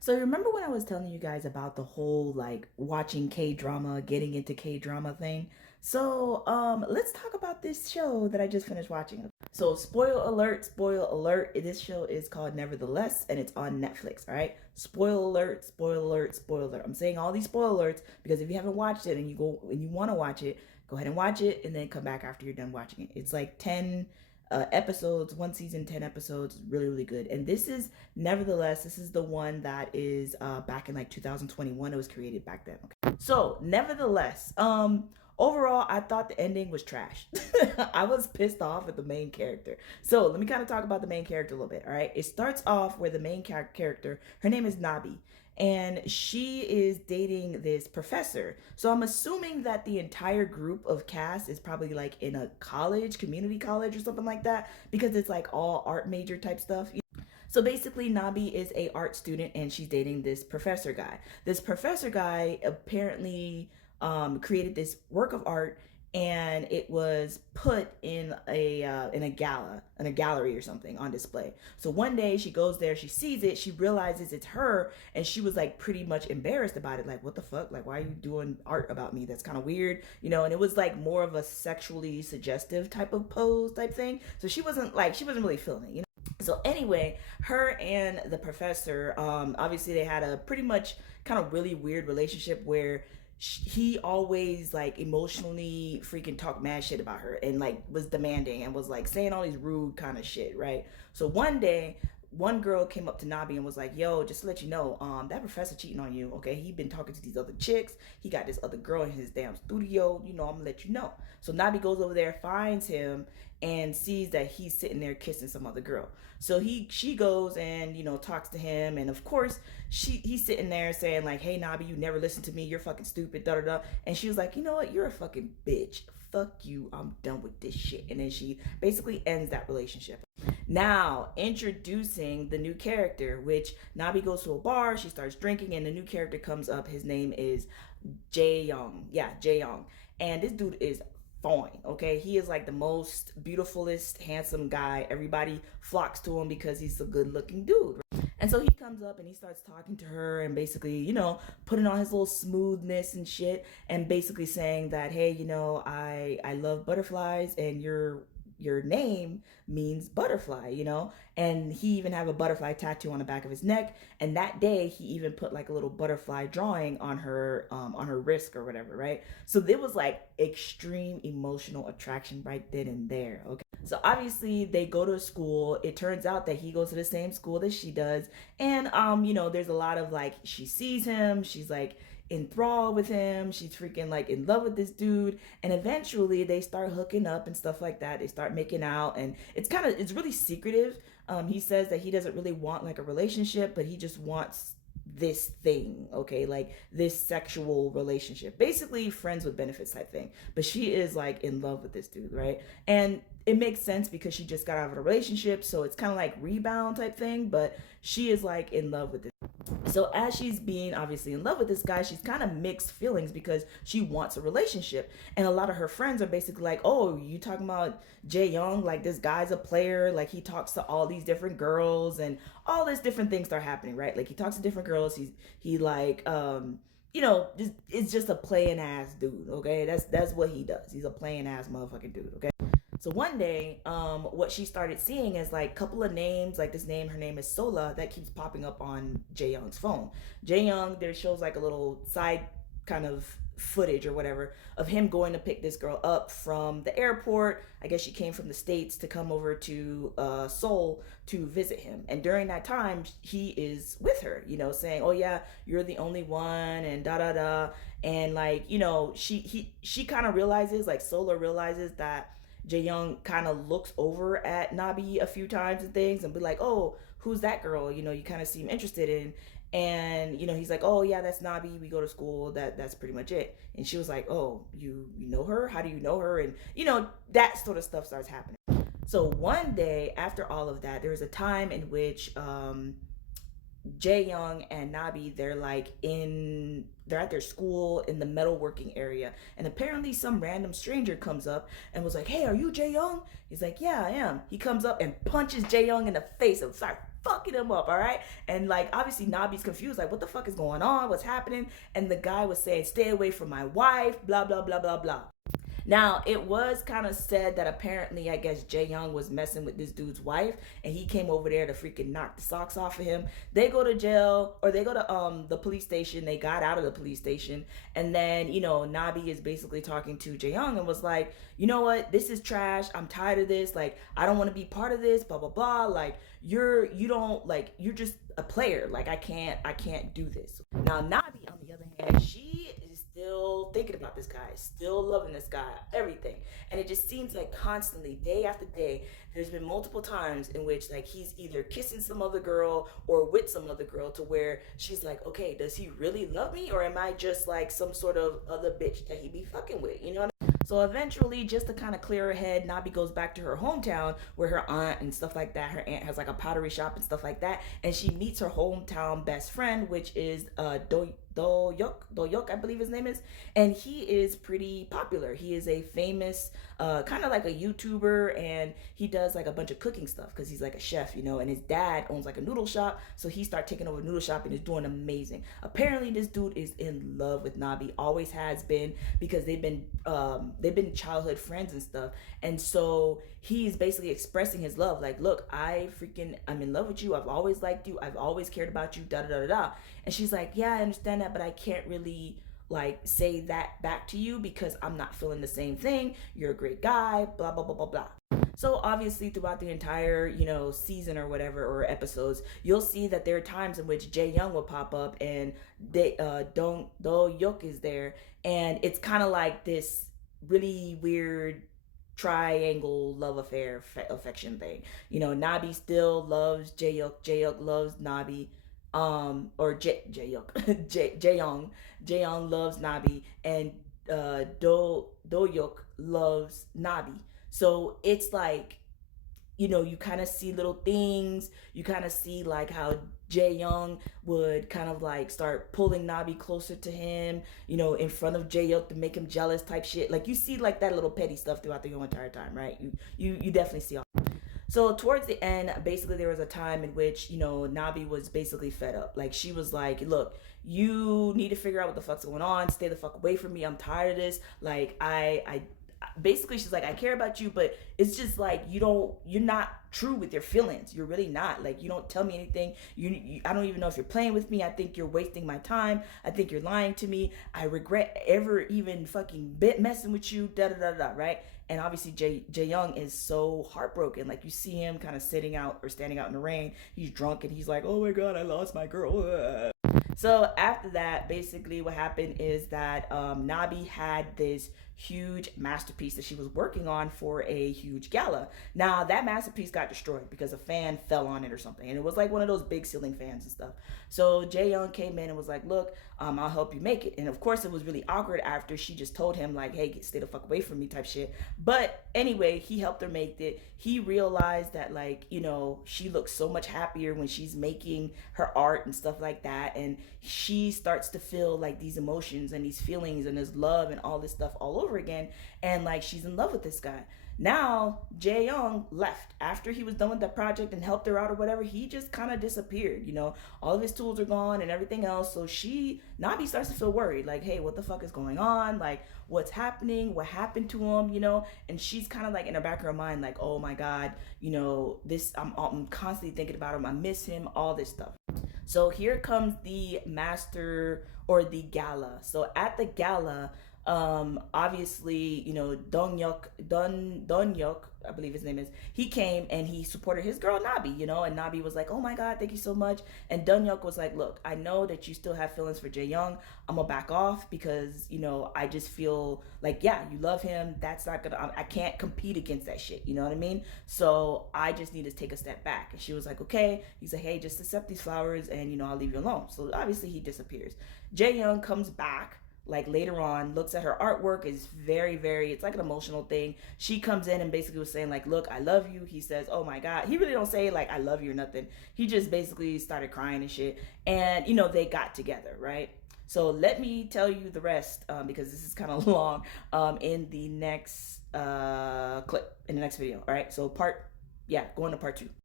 So remember when I was telling you guys about the whole like watching K-drama, getting into K-drama thing? So let's talk about this show that I just finished watching. So spoil alert, this show is called Nevertheless and it's on Netflix, all right? Spoil alert, spoil alert, spoil alert. I'm saying all these spoil alerts because if you haven't watched it and you want to watch it, go ahead and watch it and then come back after you're done watching it. It's like 10 episodes, one season, 10 episodes, really, really good. And this is the one that is back in like 2021. It was created back then. Okay. So, nevertheless, overall, I thought the ending was trash. I was pissed off at the main character. So, let me kind of talk about the main character a little bit. All right. It starts off where the main character, her name is Nabi, and she is dating this professor. So I'm assuming that the entire group of cast is probably like in a college, community college or something like that, because it's like all art major type stuff. So basically, Nabi is a art student and she's dating this professor guy. This professor guy apparently created this work of art and it was put in a gala, in a gallery or something on display. So one day she goes there, she sees it, she realizes it's her, and she was like pretty much embarrassed about it. Like, what the fuck? Like, why are you doing art about me? That's kind of weird, you know. And it was like more of a sexually suggestive type of pose type thing. So she wasn't really feeling it, you know. So anyway, her and the professor, obviously they had a pretty much kind of really weird relationship where he always like emotionally freaking talked mad shit about her and like was demanding and was like saying all these rude kind of shit, right? So one day one girl came up to Nabi and was like, yo, just to let you know, that professor cheating on you, okay? He been talking to these other chicks. He got this other girl in his damn studio. You know, I'm gonna let you know. So Nabi goes over there, finds him, and sees that he's sitting there kissing some other girl. So she goes and, you know, talks to him, and of course he's sitting there saying like, hey Nabi, you never listen to me, you're fucking stupid, da da da. And she was like, you know what, you're a fucking bitch. Fuck you, I'm done with this shit. And then she basically ends that relationship. Now, introducing the new character, which Nabi goes to a bar, she starts drinking, and the new character comes up. His name is Jae-eon. Yeah, Jae-eon. And this dude is fine, okay? He is like the most beautifulest, handsome guy. Everybody flocks to him because he's a good looking dude. And so he comes up and he starts talking to her and basically, you know, putting on his little smoothness and shit and basically saying that, hey, you know, I love butterflies and your name means butterfly, you know. And he even have a butterfly tattoo on the back of his neck, and that day he even put like a little butterfly drawing on her wrist or whatever, right? So there was like extreme emotional attraction right then and there. Okay, so obviously they go to school. It turns out that he goes to the same school that she does, and you know, there's a lot of like, she sees him, she's like enthralled with him, she's freaking like in love with this dude, and eventually they start hooking up and stuff like that. They start making out, and it's really secretive. He says that he doesn't really want like a relationship, but he just wants this thing, okay, like this sexual relationship, basically friends with benefits type thing. But she is like in love with this dude, right? And it makes sense because she just got out of a relationship, so it's kind of like rebound type thing, but she is like in love with this. So as she's being obviously in love with this guy, she's kind of mixed feelings because she wants a relationship. And a lot of her friends are basically like, oh, you talking about Jae-young? Like, this guy's a player. Like, he talks to all these different girls and all these different things start happening, right? Like, he talks to different girls. He like, you know, it's just a playing ass dude, okay? That's what he does. He's a playing ass motherfucking dude, okay? So one day, what she started seeing is like a couple of names, like this name, her name is Sola, that keeps popping up on Jae-young's phone. Jae-young, there shows like a little side kind of footage or whatever of him going to pick this girl up from the airport. I guess she came from the States to come over to Seoul to visit him. And during that time, he is with her, you know, saying, oh yeah, you're the only one and da da da. And like, you know, she kind of realizes, like Sola realizes that Jae-young kind of looks over at Nabi a few times and things and be like, oh, who's that girl? You know, you kind of seem interested in. And, you know, he's like, oh, yeah, that's Nabi. We go to school. That's pretty much it. And she was like, oh, you know her? How do you know her? And, you know, that sort of stuff starts happening. So one day after all of that, there was a time in which Jae-young and Nabi, they're at their school in the metalworking area, and apparently some random stranger comes up and was like, hey, are you Jae-young? He's like, yeah, I am. He comes up and punches Jae-young in the face and starts fucking him up, all right? And like obviously Nabi's confused, like what the fuck is going on? What's happening? And the guy was saying, stay away from my wife, blah blah blah blah blah. Now, it was kind of said that apparently, I guess Jae-young was messing with this dude's wife, and he came over there to freaking knock the socks off of him. They go to jail, or they go to the police station. They got out of the police station, and then Nabi is basically talking to Jae-young and was like, you know what, this is trash. I'm tired of this. Like, I don't want to be part of this. Blah blah blah. Like, you're just a player. Like, I can't do this. Now, Nabi, on the other hand, she is still thinking about this guy, still loving this guy, everything. And it just seems like constantly, day after day, there's been multiple times in which like he's either kissing some other girl or with some other girl to where she's like, okay, does he really love me, or am I just like some sort of other bitch that he be fucking with? You know what I mean? So eventually, just to kind of clear her head, Nabi goes back to her hometown where her aunt and stuff like that. Her aunt has like a pottery shop and stuff like that, and she meets her hometown best friend, which is Do Yuk, I believe his name is, and he is pretty popular. He is a famous, kind of like a YouTuber, and he does like a bunch of cooking stuff because he's like a chef, and his dad owns like a noodle shop, so he started taking over noodle shop and is doing amazing. Apparently, this dude is in love with Nabi, always has been, because they've been childhood friends and stuff, and so he's basically expressing his love, like, look, I'm in love with you. I've always liked you. I've always cared about you. Da da da da da. And she's like, yeah, I understand that, but I can't really like say that back to you because I'm not feeling the same thing. You're a great guy, blah blah blah blah blah. So obviously throughout the entire, season or whatever, or episodes, you'll see that there are times in which Jae-young will pop up and Dong Do Yuk is there, and it's kind of like this really weird triangle love affair affection thing. Nabi still loves Jae-yuk, Jae-yuk loves Nabi, or Jae-yuk, Jae-young, Jae-young loves Nabi, and Do-yuk loves Nabi. So it's like, you kind of see little things. You kind of see like how Jae-young would kind of like start pulling Nabi closer to him, in front of Jae-young to make him jealous type shit. Like you see like that little petty stuff throughout the whole entire time, right? You definitely see all. So towards the end, basically there was a time in which, Nabi was basically fed up. Like she was like, look, you need to figure out what the fuck's going on. Stay the fuck away from me. I'm tired of this. Like I basically she's like, I care about you, but it's just like you're not true with your feelings. You're really not. Like you don't tell me anything. I don't even know if you're playing with me. I think you're wasting my time. I think you're lying to me. I regret ever even fucking bit messing with you. Da da da da. Right. And obviously Jae-young is so heartbroken. Like you see him kind of sitting out or standing out in the rain. He's drunk and he's like, oh my god, I lost my girl. So after that, basically what happened is that Nabi had this huge masterpiece that she was working on for a huge gala. Now that masterpiece got destroyed because a fan fell on it or something, and it was like one of those big ceiling fans and stuff. So Jae-young came in and was like, look, I'll help you make it. And of course it was really awkward after she just told him like, hey, stay the fuck away from me type shit. But anyway, he helped her make it. He realized that like, she looks so much happier when she's making her art and stuff like that, and she starts to feel like these emotions and these feelings and this love and all this stuff all over again, and like she's in love with this guy. Now Jae-young left after he was done with that project and helped her out or whatever. He just kind of disappeared. All of his tools are gone and everything else. So Nabi starts to feel worried, like, hey, what the fuck is going on? Like, what's happening? What happened to him? And she's kind of like in the back of her mind, like, oh my god, this I'm constantly thinking about him. I miss him. All this stuff. So here comes the master or the gala. So at the gala, obviously, Don Yuk, I believe his name is, he came and he supported his girl Nabi, and Nabi was like, oh my god, thank you so much. And Don Yuk was like, look, I know that you still have feelings for Jae-young. I'm gonna back off because, I just feel like, yeah, you love him. That's not gonna, I can't compete against that shit. You know what I mean? So I just need to take a step back. And she was like, okay. He's like, hey, just accept these flowers and, I'll leave you alone. So obviously he disappears. Jae-young comes back like later on, looks at her artwork, is very, very, it's like an emotional thing. She comes in and basically was saying like, look, I love you. He says, oh my god. He really don't say like, I love you or nothing. He just basically started crying and shit. And, they got together, right? So let me tell you the rest, because this is kind of long, in the next clip, in the next video, all right? So going to part 2.